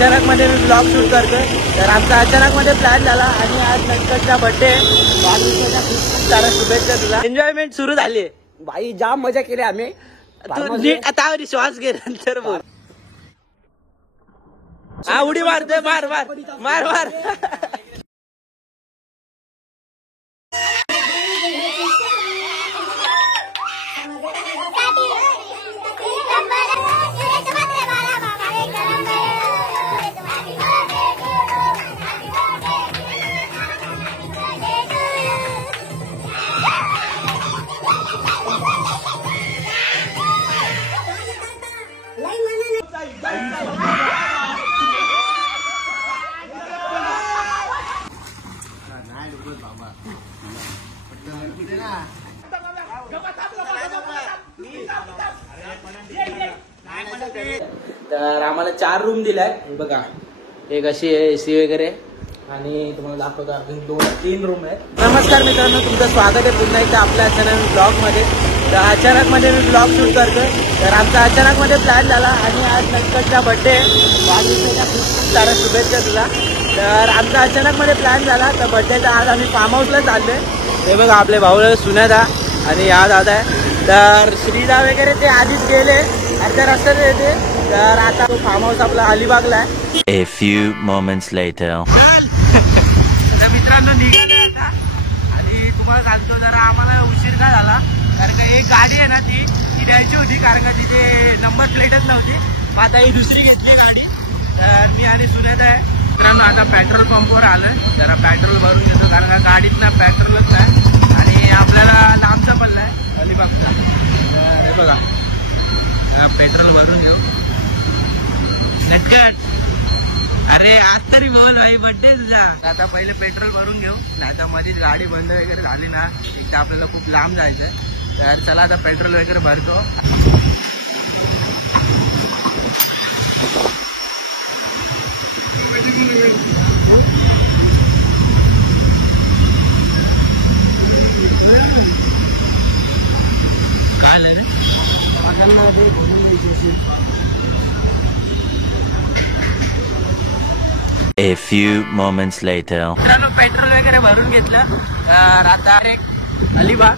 अचानक मध्ये मी blog shoot करतोय, तर आमचा अचानक मध्ये प्लॅन झाला आणि आज नंतरचा बर्थडे, वाढदिवसाच्या खूप साऱ्या शुभेच्छा तुला. एन्जॉयमेंट सुरू झाली भाई, जाम मजा केली आम्ही. तू नीट आता श्वास घे नंतर बोल. हा उडी मारतोय, मार मार मार मार. तर आम्हाला 4 रूम दिलाय बघा. एक अशी आहे एसी वगैरे, आणि तुम्हाला दाखवतो अजून 2-3 रूम आहेत. नमस्कार मित्रांनो, तुमचं स्वागत आहे पुन्हा एकदा आपल्या अचानक ब्लॉग मध्ये. तर अचानक मध्ये मी ब्लॉग शूट करतोय, तर आमचा अचानक मध्ये प्लॅन झाला आणि आज नंतरचा बर्थडे, वाढदिवसाच्या खूप साऱ्या शुभेच्छा तुला. तर आमचा अचानक मध्ये प्लॅन झाला, तर बर्थडेचा आज आम्ही फार्म हाऊसला चाललोय. हे बघा आपले भाऊ सुनेदा आणि या दादा आहे. तर श्रीदा वगैरे ते आधीच गेले, अर्ध्या रस्त्यात येते. तर आता तो फार्म हाऊस आपला अलिबागला आहे. A few moments later. तर मित्रांनो निघाले आता, आणि तुम्हाला सांगतो जरा आम्हाला उशीर का झाला, कारण का एक गाडी आहे ना ती द्यायची होती, कारण का तिथे नंबर प्लेटच नव्हती. मग आता ही दुसरी घेतली गाडी. तर मी आणि सुनेत आहे. मित्रांनो आता पेट्रोल पंपवर आलोय, जरा पेट्रोल भरून घेतो, कारण का गाडीत ना पेट्रोलच नाही आणि आपल्याला लांबचा पल्ला आहे अलिबागचा. तर हे बघा पेट्रोल भरून घेऊ नटकट. अरे आज तरी बोल भाई, बर्थडे तुझा. आता पहिले पेट्रोल भरून घेऊ, नाही तर मधीच गाडी बंद वगैरे झाली ना, एक तर आपल्याला खूप लांब जायचंय. तर चला आता पेट्रोल वगैरे भरतो. काय रे A few moments later. मित्रांनो पेट्रोल वगैरे भरून घेतलं. तर आता अलिबाग,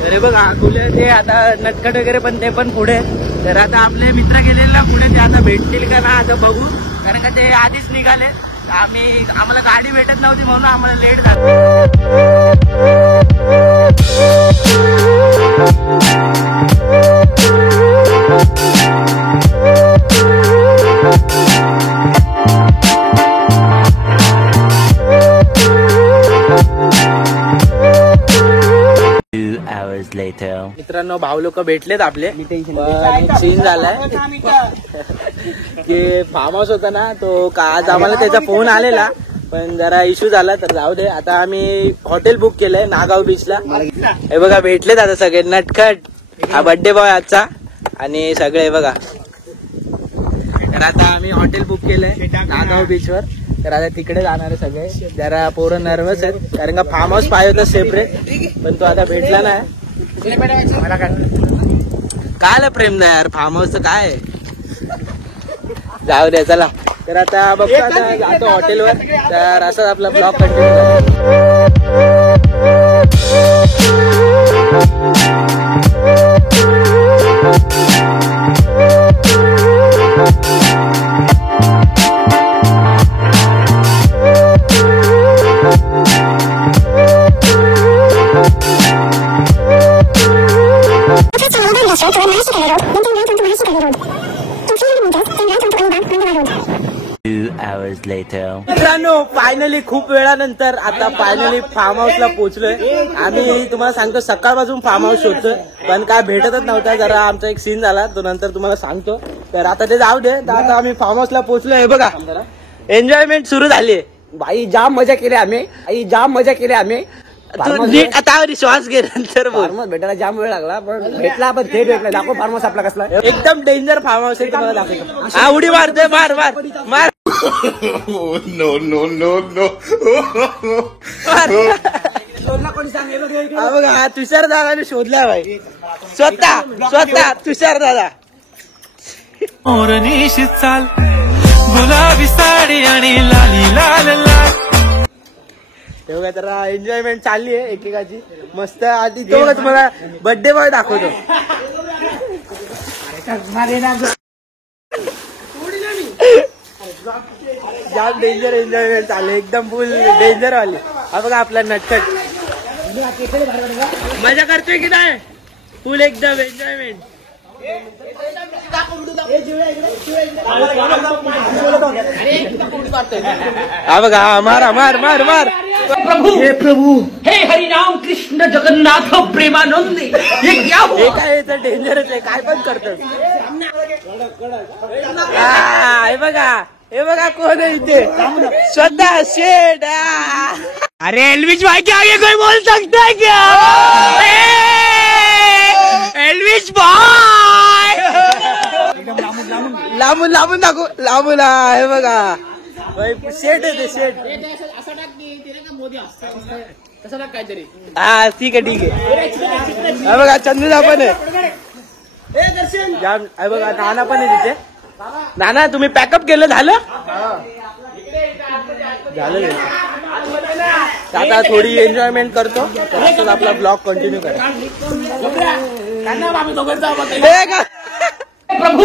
तर हे बघा खुले ते आता नटकट वगैरे पण ते पण पुढे. तर आता आपले मित्र गेलेले ना पुढे, ते आता भेटतील का ना आता बघू, कारण का ते आधीच निघाले. आम्हाला गाडी भेटत नव्हती म्हणून आम्हाला लेट झालं. मित्रांनो भाऊ लोक भेटलेत आपले, सीन झालाय की फार्म हाऊस होता ना तो का आज आम्हाला त्याचा फोन आलेला, पण जरा इश्यू झाला. तर जाऊ दे, आता आम्ही हॉटेल बुक केलंय नागाव बीचला. हे बघा भेटलेत आता सगळे नटखट. हा बर्थडे बॉय आजचा आणि सगळे बघा. तर आता आम्ही हॉटेल बुक केलंय नागाव बीचवर. तर आता तिकडे जाणार आहे सगळे. जरा पोरं नर्वस आहेत, कारण का फार्म हाऊस पाहिजे होतं सेपरेट, पण तो आता भेटला नाही. मला काय प्रेम यार फार्म हाऊसचं काय, जाऊ द्या चला. तर आता बघतो, आता जातो हॉटेलवर. तर असंच आपला ब्लॉग कंटिन्यू. मित्रांनो फायनली खूप वेळानंतर आता फायनली फार्म हाऊसला पोहोचलोय आम्ही. तुम्हाला सांगतो सकाळपासून फार्म हाऊस शोधतोय, पण काय भेटतच नव्हता. जरा आमचा एक सीन झाला, तो नंतर तुम्हाला सांगतो. तर आता ते जाऊ दे. तर आता आम्ही फार्म हाऊसला पोहोचलोय. हे बघा एन्जॉयमेंट सुरू झाली भाई, जाम मजा केली आम्ही. जाम मजा केली आम्ही. नीट आता श्वास घे नंतर फार्महाऊस भेटायला जाम वेळ लागला, पण भेटला. पण थेट भेटला. दाखव फार्महाऊस आपला कसला एकदम डेंजर फार्म हाऊस आहे. तुम्हाला दाखवतो. हा उडी मारतोय, मार मार मार. No no no no. बघा तुषार दादाने शोधला भाई, स्वतः तुषार दादा. और निश्चित चाल गुलाबी तेव्हा तर एन्जॉयमेंट चालली आहे एकेकाची मस्त. आधी तो का तुम्हाला बर्थडे बॉय दाखवतो. जाम डेंजर एन्जॉयमेंट चालू एकदम फुल डेंजर वाली. हा बघा आपला नटखट मजा करतोय की नाही फुल एकदम एन्जॉयमेंट. हा बघा मार मार मार मार. प्रभू हे हरिनाम कृष्ण जगन्नाथ प्रेमानंद हे क्या हे काय डेंजरच आहे काय पण करतो. हे बघा कोण आहे इथे स्वतः शेड. अरे एल्विश भाई के आगे कोई बोल सकता है क्या. एल्विश भाई लांबून लांबून दाखव लांबून. हे बघा शेड आहे ते शेड. हा ठीक आहे ठीक आहे. हे बघा चंदूदा पण आहे जाम. हे बघा नाना पण आहे तिथे. नाना तुम्ही पॅकअप केलं झालं झालं. आता थोडी एन्जॉयमेंट करतो तसंच आपला ब्लॉग कंटिन्यू करा.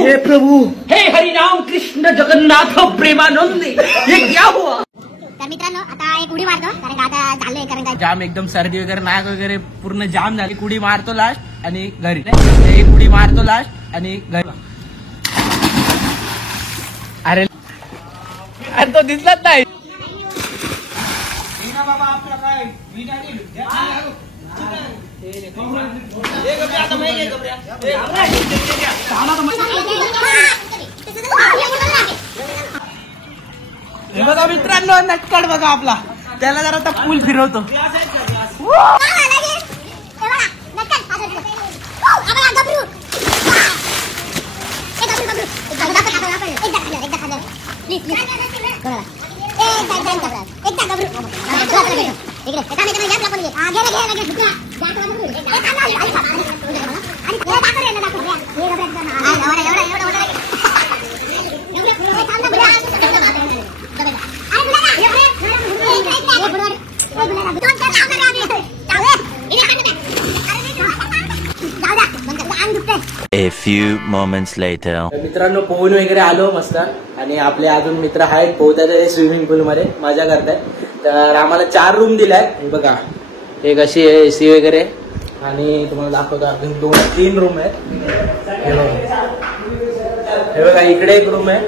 हे प्रभू हे हरिनाम कृष्ण जगन्नाथ प्रेमानंद हे क्या हुआ. तर मित्रांनो आता एक उडी मारतो कारण का आता झालंय कारण का जाम एकदम सर्दी वगैरे नाक वगैरे पूर्ण जाम झाली. उडी मारतो लास्ट आणि घरी. एक उडी मारतो लास्ट आणि घरी. अरे तो दिसलाच नाही. हे बघा मित्रांनो नटकट बघा आपला. त्याला जरा आता पूल फिरवतो. A few moments later. मित्रांनो पोहून वगैरे आलो मस्त. आणि आपले अजून मित्र आहेत पोहतात स्विमिंग पूल मध्ये मजा करतायत. तर आम्हाला 4 रूम दिल्यात. बघा एक अशी आहे एसी वगैरे. आणि तुम्हाला दाखवतो अजून 2-3 रूम आहेत. हे बघा इकडे एक रूम आहे.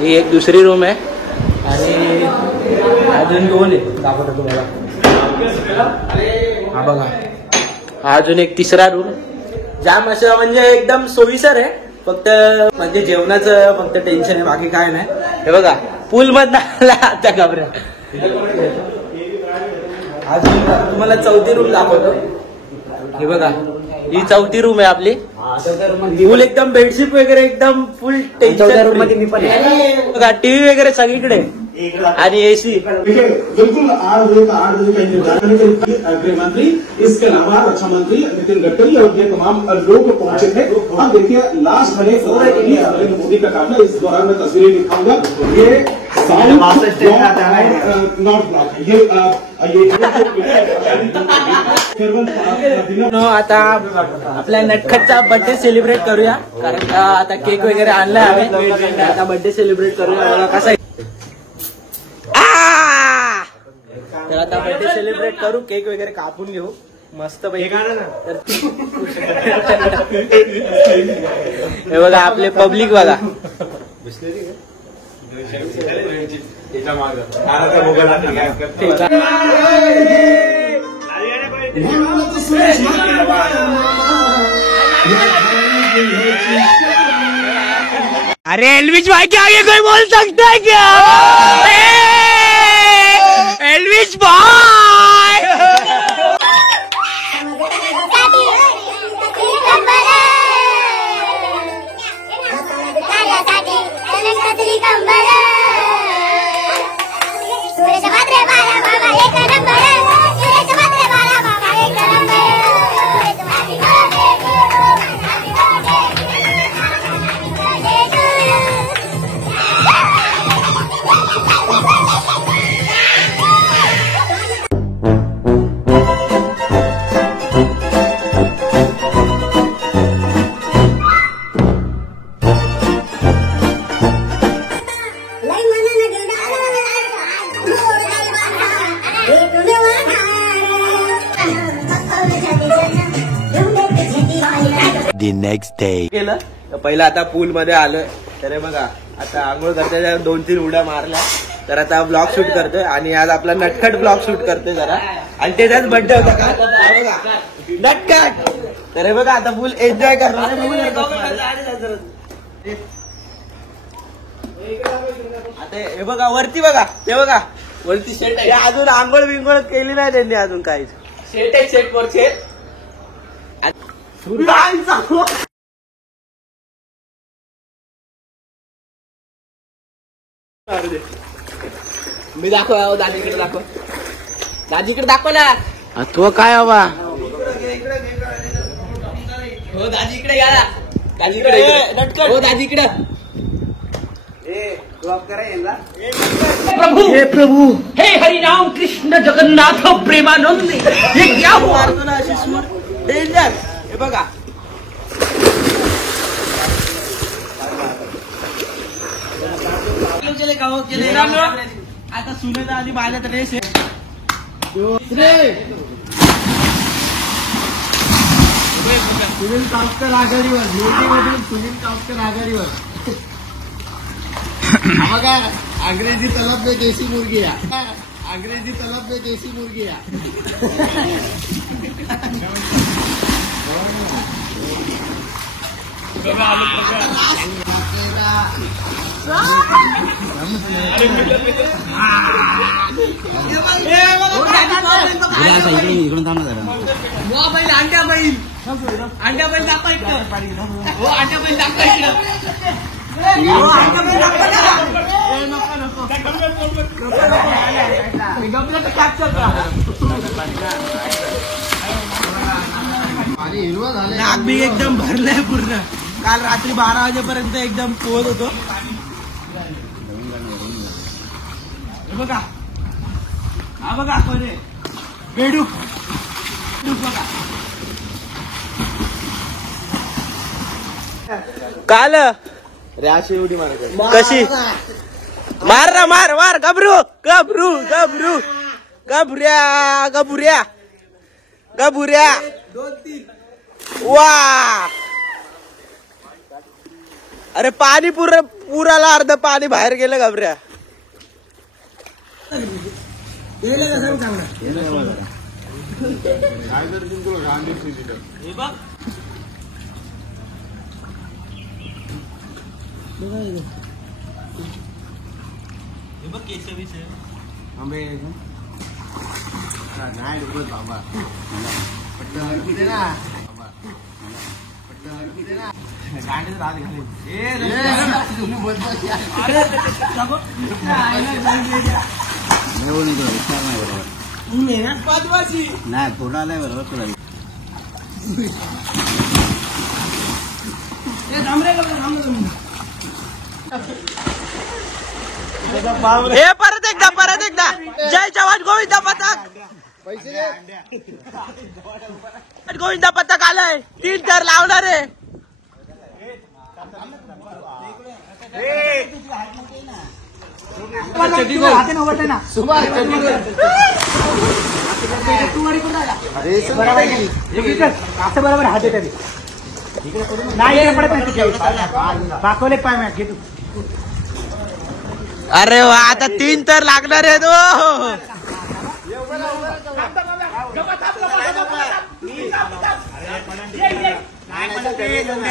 ही एक दुसरी रूम आहे. आणि अजून 2 आहे दाखवतो तुम्हाला. हा बघा अजून एक तिसरा रूम. जाम असं म्हणजे एकदम सोयीसर आहे. फक्त म्हणजे जेवणाचं फक्त टेन्शन आहे बाकी काय नाही. हे बघा पूल मधला आता घाबऱ्या. अजून तुम्हाला 4थी रूम दाखवतो. हे बघा ही 4थी रूम आहे आपली. फुल एकदम बेडशीट वगैरे एकदम फुल टेन्शन रूम मध्ये मी पण. बघा टीव्ही वगैरे सगळीकडे आणि एसी. बिल्कुल 8 बजे का इंतजार करेंगे गृह मंत्री. इसके अलावा रक्षा मंत्री नितिन गडकरी और ये तमाम लोग पहुंचे थे. अब देखिए लास्ट घड़ी नरेंद्र मोदी का काम है. इस दौरान मैं तस्वीरें दिखाऊंगा. ये आता आपल्या नटखटचा बर्थडे सेलिब्रेट करूया कारण का आता केक वगैरे आणलाय आम्ही. आता बर्थडे सेलिब्रेट करूया. कसा तर आता बर्थडे सेलिब्रेट करू. केक वगैरे कापून घेऊ मस्त पैकी. हे बघा आपले पब्लिक बघा. अरे एल्विश भाई के आगे कोई बोल सकता है क्या. एल्विश भाई next day. केलं तर पहिलं आता पूल मध्ये आलोय तर हे बघा आता आंघोळ करतोय 2-3 उड्या मारल्या तर आता ब्लॉग शूट करतोय आणि आज आपला नटखट ब्लॉग शूट करतोय जरा आणि त्याचाच बर्थडे होता का हे बघा नटखट तर हे बघा आता फुल एन्जॉय करणार आता हे बघा वरती बघा ते बघा वरती शेट आहे अजून आंघोळ बिंघोळ केली नाही त्यांनी अजून काहीच शेट आहे शेट वर शेट मी दाखव दाजीकडे दाखव दाजीकडे दाखव ना तो काय बाबा हो दाजीकडे या दाजीकडे हो दाजीकडे प्रभु हे प्रभु हे हरि राम कृष्ण जगन्नाथ प्रेमानंद ये क्या हुआ डेंजर हे बघा आता सुनेचा आणि माझ्या तर रेस सुनील कापकर आघाडीवर मोठीमधून सुनील कापकर आघाडीवर बघा अंग्रेजी तलब में देसी मुर्गी है अंग्रेजी तलब में देसी मुर्गी है इकडून थांब ना जरा अंड्या बैल दाखवा इकडं हो अंड्या बैल दाखवा इकडं नाक बी एकदम भरलंय पूर्ण काल रात्री 12 वाजेपर्यंत एकदम पोहत होतो बघा हा बघा कोणी बेडूक बघा काल रे अशी एवढी मार कशी मार ना मार मार गबरू गबरू गबरू गबऱ्या गबुऱ्या गबुऱ्या वा अरे पाणी पुराला अर्ध पाणी बाहेर गेलं घाबऱ्या नाही डुबत बाबा नाही फोन आलाय बरोबर तुला हे परत एकदा जय जवान गोविंदा पथक गोविंदा पथक आलाय 3 तर लावणार आहे असं बरोबर हाते तरी नाही पडत नाही दाखवले पाय मॅच घेतो अरे वा आता 3 तर लागणार आहे तो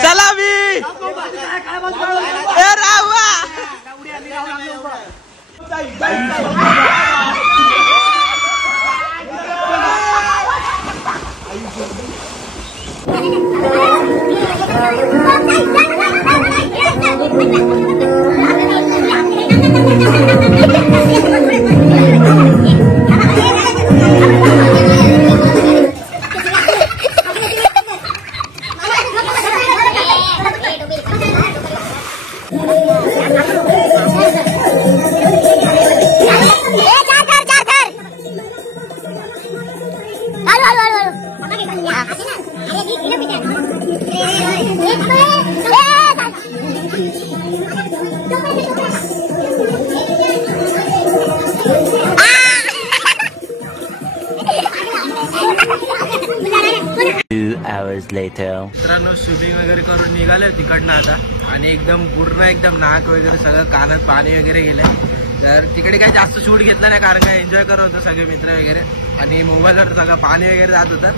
चला मी रावा hours later. मित्रांनो शूटिंग वगैरे करून निघाले तिकडनं आता आणि पूर्ण एकदम नाक वगैरे सगळं कानात पाणी वगैरे गेलंय. तर तिकडे काही जास्त शूट घेतलं नाही कारण काय एन्जॉय करत होतो सगळे मित्र वगैरे आणि मोबाईलवर सगळं पाणी वगैरे जात होतं.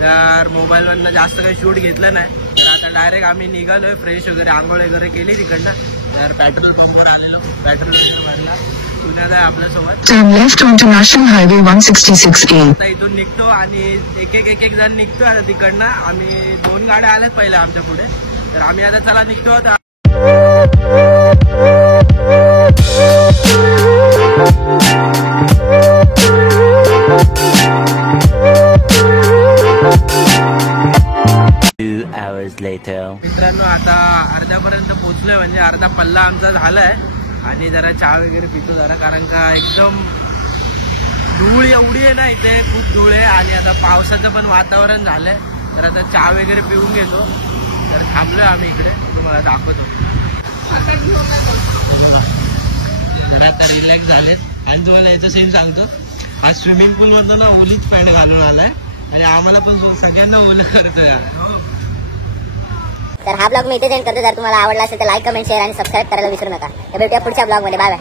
तर मोबाईलवरनं जास्त काही शूट घेतलं नाही. तर आता डायरेक्ट आम्ही निघालोय फ्रेश वगैरे आंघोळ वगैरे केली तिकडनं. तर पेट्रोल पंपवर आलेलो पेट्रोल वगैरे भरला. पुण्यात आहे आपल्यासोबत. Turn left onto National Highway 166A. आता इथून निघतो आणि एक जण निघतो. आता तिकडनं आम्ही 2 गाड्या आल्यात पहिल्या आमच्या पुढे. तर आम्ही आता चला निघतो आता. मित्रांनो आता अर्ध्यापर्यंत पोहोचलोय म्हणजे अर्धा पल्ला आमचा झालाय आणि जरा चहा वगैरे पितो जरा कारण का एकदम धूळ एवढी आहे ना इथे खूप धूळ आहे आणि आता पावसाचं पण वातावरण झालंय. तर आता चहा वगैरे पिऊन घेतो. तर थांबलोय आम्ही इकडे तुम्हाला दाखवतो. जरा आता रिलॅक्स झालेत आणि तुम्हाला याचं सीन सांगतो. हा स्विमिंग पूल मधून ना ओलीच पॅन्ट घालून आलाय आणि आम्हाला पण सगळ्यांना ओलं करतोय. तर हा ब्लॉग मी इथे एंड करतो. जर तुम्हाला आवडला असेल तर लाईक कमेंट शेअर आणि सबस्क्राईब करायला विसरू नका. तर भेटूया पुढच्या ब्लॉग मध्ये. Bye bye.